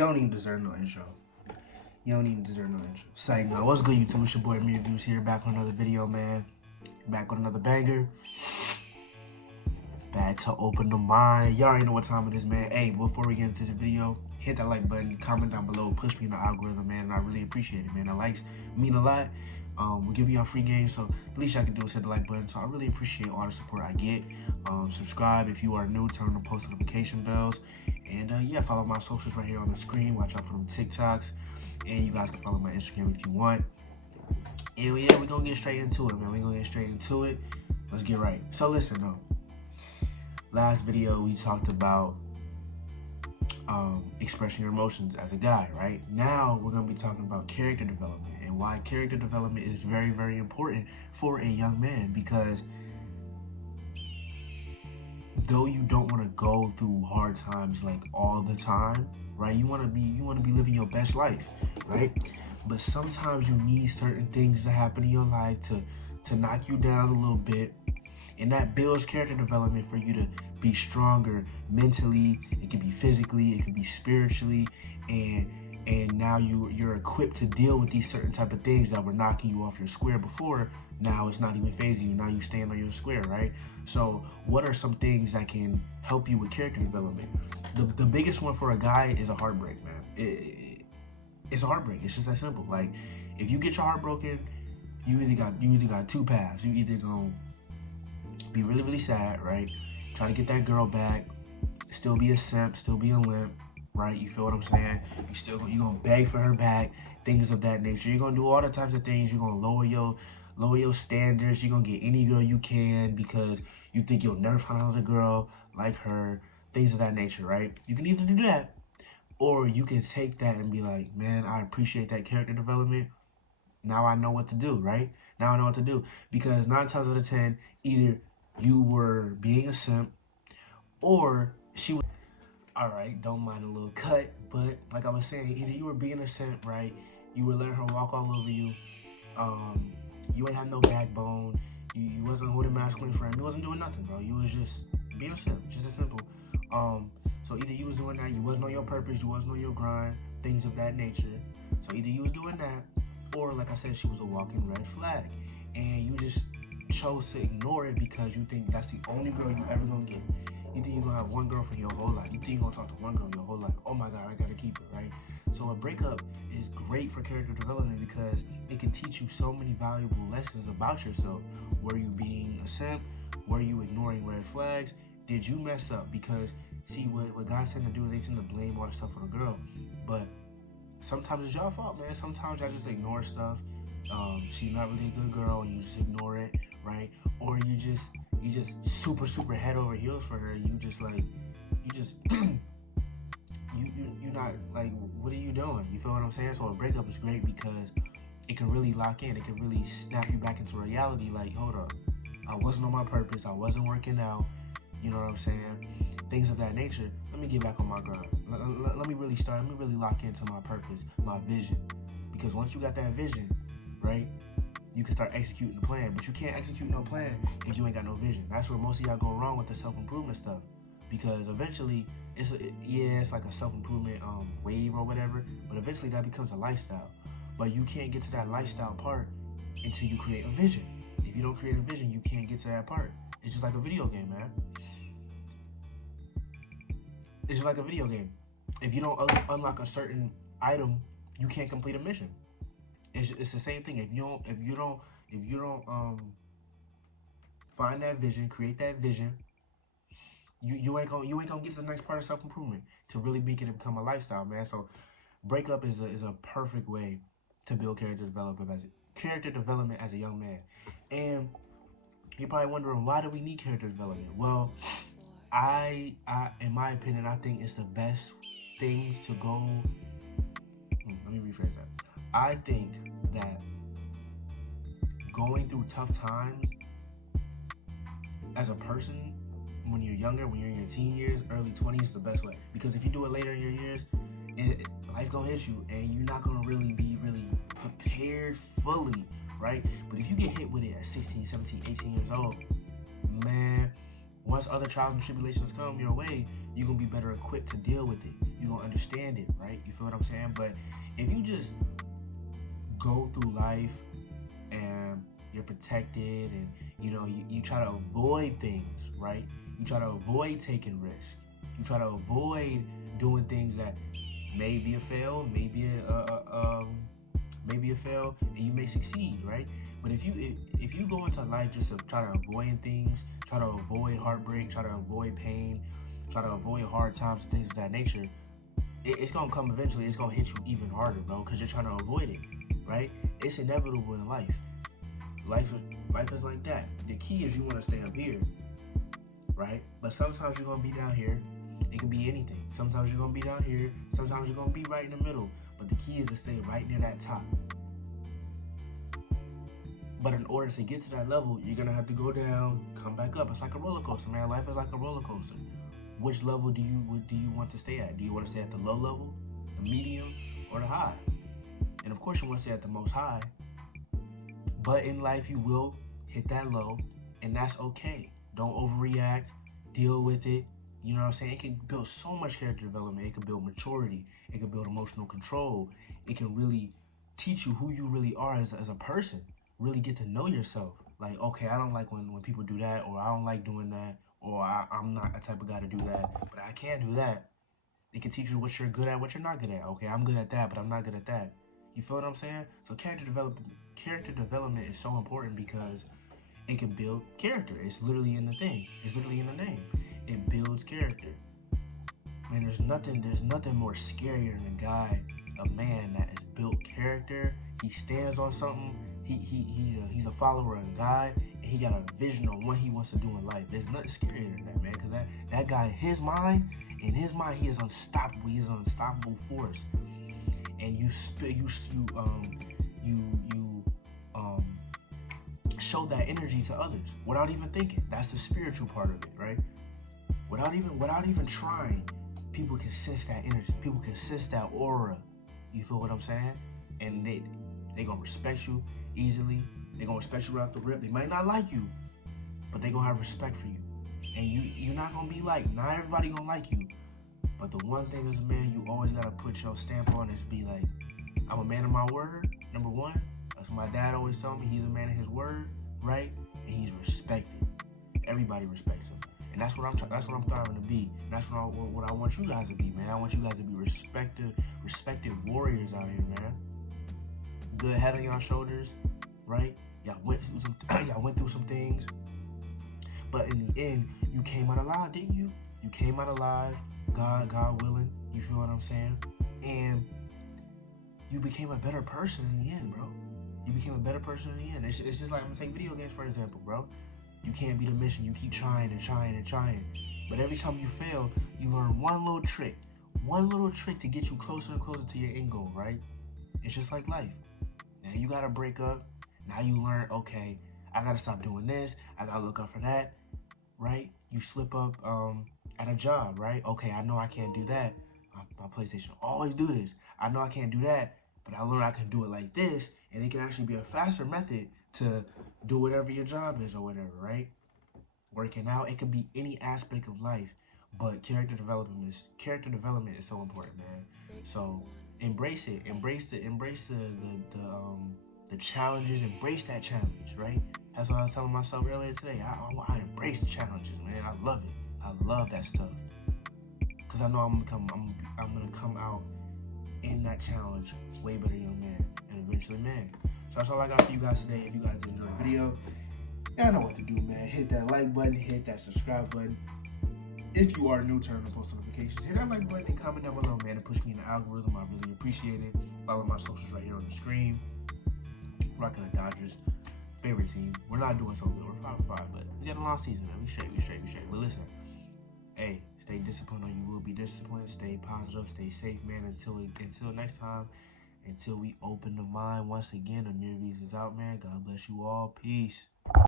You don't even deserve no intro. You don't even deserve no intro. Say no. What's good, YouTube? It's your boy AmirViews here, back with another video, man. Back with another banger. Bad to open the mind. Y'all already know what time it is, man. Hey, before we get into this video, hit that like button, comment down below, push me in the algorithm, man, and I really appreciate it, man. The likes mean a lot. We're giving y'all free games, so the least I can do is hit the like button. So I really appreciate all the support I get. Subscribe if you are new, turn on the post notification bells, and yeah, follow my socials right here on the screen. Watch out for them TikToks, and you guys can follow my Instagram if you want. And yeah, we're gonna get straight into it, man. We're gonna get straight into it. Let's get right. So listen, though. Last video we talked about expressing your emotions as a guy, right? Now we're gonna be talking about character development and why character development is very, very important for a young man, because though you don't want to go through hard times like all the time, right? You want to be living your best life, right? But sometimes you need certain things to happen in your life to knock you down a little bit, and that builds character development for you to be stronger mentally. It could be physically, it could be spiritually, and now you're equipped to deal with these certain type of things that were knocking you off your square before. Now it's not even phasing you. Now you stand on your square, right? So what are some things that can help you with character development? The biggest one for a guy is a heartbreak, man. It's a heartbreak. It's just that simple. Like, if you get your heart broken, you either got two paths. You either gonna be really, really sad, right? Try to get that girl back, still be a simp, still be a limp, right? You feel what I'm saying? You gonna beg for her back, things of that nature. You're gonna do all the types of things. You're gonna lower your standards. You're gonna get any girl you can because you think you'll never find another girl like her, things of that nature, right? You can either do that, or you can take that and be like, man, I appreciate that character development. Now I know what to do, right? Now I know what to do. Because 9 times out of 10, either you were being a simp, or she was... Alright, don't mind a little cut, but like I was saying, either you were being a simp, right? You were letting her walk all over you. You ain't have no backbone. You wasn't holding masculine frame. You wasn't doing nothing, bro. You was just being a simp, just as simple. So either you was doing that, you wasn't on your purpose, you wasn't on your grind, things of that nature. So either you was doing that, or like I said, she was a walking red flag, and you just chose to ignore it because you think that's the only girl you ever gonna get. You think you're gonna have one girl for your whole life. You think you're gonna talk to one girl your whole life. Oh my God, I gotta keep her, right? So a breakup is great for character development because it can teach you so many valuable lessons about yourself. Were you being a simp? Were you ignoring red flags? Did you mess up? Because see, what guys tend to do is they tend to blame all the stuff on the girl, but sometimes it's your fault, man. Sometimes y'all just ignore stuff. She's not really a good girl, and you just ignore it, right? Or you just super head over heels for her. You're not like, what are you doing? You feel what I'm saying? So a breakup is great because it can really lock in. It can really snap you back into reality. Like, hold up, I wasn't on my purpose. I wasn't working out. You know what I'm saying? Things of that nature. Let me get back on my grind. Let me really start. Let me really lock into my purpose, my vision. Because once you got that vision, right, you can start executing the plan. But you can't execute no plan if you ain't got no vision. That's where most of y'all go wrong with the self-improvement stuff. Because eventually, it's like a self-improvement wave or whatever. But eventually that becomes a lifestyle. But you can't get to that lifestyle part until you create a vision. If you don't create a vision, you can't get to that part. It's just like a video game, man. It's just like a video game. If you don't unlock a certain item, you can't complete a mission. It's the same thing. If you don't find that vision, create that vision, you ain't gonna get to the next part of self-improvement to really make it become a lifestyle, man. So breakup is a perfect way to build character development as a young man. And you're probably wondering, why do we need character development? Well, I in my opinion, I think it's the best things to go. Let me rephrase that. I think that going through tough times as a person when you're younger, when you're in your teen years, early 20s, is the best way. Because if you do it later in your years, life gonna hit you, and you're not gonna really be prepared fully, right? But if you get hit with it at 16, 17, 18 years old, man, once other trials and tribulations come your way, you're gonna be better equipped to deal with it. you're gonna understand it, right? You feel what I'm saying? But if you just go through life and you're protected and you try to avoid things, right? You try to avoid taking risks. You try to avoid doing things that may be a fail, maybe a fail, and you may succeed, right? But if you go into life just to try to avoid things, try to avoid heartbreak, try to avoid pain, try to avoid hard times and things of that nature, it's gonna come eventually. It's gonna hit you even harder, bro, because you're trying to avoid it, right? It's inevitable in life. Life is like that. The key is you want to stay up here, right? But sometimes you're gonna be down here. It can be anything. Sometimes you're gonna be down here. Sometimes you're gonna be right in the middle. But the key is to stay right near that top. But in order to get to that level, you're gonna have to go down, come back up. It's like a roller coaster, man. Life is like a roller coaster. Which level do you want to stay at? Do you want to stay at the low level, the medium, or the high? And of course, you want to stay at the most high. But in life, you will hit that low, and that's okay. Don't overreact. Deal with it. You know what I'm saying? It can build so much character development. It can build maturity. It can build emotional control. It can really teach you who you really are as a person. Really get to know yourself. Like, okay, I don't like when people do that, or I don't like doing that, or I'm not a type of guy to do that, but I can do that. It can teach you what you're good at, what you're not good at. Okay, I'm good at that, but I'm not good at that. You feel what I'm saying? So character development is so important because it can build character. It's literally in the thing. It's literally in the name. It builds character. Man, there's nothing more scarier than a man that has built character. He stands on something. He's a follower of God, and he got a vision on what he wants to do in life. There's nothing scarier than that, man. Because that guy, in his mind, he is unstoppable. He is an unstoppable force. And you show that energy to others without even thinking. That's the spiritual part of it, right? Without even trying, people can sense that energy. People can sense that aura. You feel what I'm saying? And they gonna respect you easily. They gonna respect you right off the rip. They might not like you, but they gonna have respect for you. And you're not gonna be like, not everybody gonna like you. But the one thing as a man, you always gotta put your stamp on is be like, I'm a man of my word, number one. That's what my dad always told me. He's a man of his word, right? And he's respected. Everybody respects him. And that's what I'm striving to be. And that's what I want you guys to be, man. I want you guys to be respected warriors out here, man. Good head on y'all shoulders, right? Y'all went through some things. But in the end, you came out alive, didn't you? You came out alive, God willing. You feel what I'm saying? And you became a better person in the end, bro. You became a better person in the end. It's just like, I'm gonna take video games for example, bro. You can't beat a mission. You keep trying and trying and trying. But every time you fail, you learn one little trick to get you closer and closer to your end goal, right? It's just like life. Now you gotta break up. Now you learn, okay, I gotta stop doing this. I gotta look out for that, right? You slip up at a job, right? Okay, I know I can't do that. My PlayStation always do this. I know I can't do that, but I learned I can do it like this, and it can actually be a faster method to do whatever your job is or whatever, right? Working out, it could be any aspect of life, but character development is so important, man. So embrace it, embrace the challenges, embrace that challenge, right? That's what I was telling myself earlier today. I embrace the challenges, man. I love it. I love that stuff, cause I know I'm gonna come out in that challenge way better young man, and eventually man. So that's all I got for you guys today. If you guys enjoyed the video, y'all know what to do, man. Hit that like button, hit that subscribe button. If you are new, turn on post notifications. Hit that like button and comment down below, man, to push me in the algorithm. I really appreciate it. Follow my socials right here on the screen. Rocking the Dodgers, favorite team. We're not doing so good. We're 5-5, but we got a long season, man. We straight. But listen, hey, stay disciplined or you will be disciplined. Stay positive, stay safe, man. Until next time. Until we open the mind once again, AmirViews is out, man. God bless you all. Peace.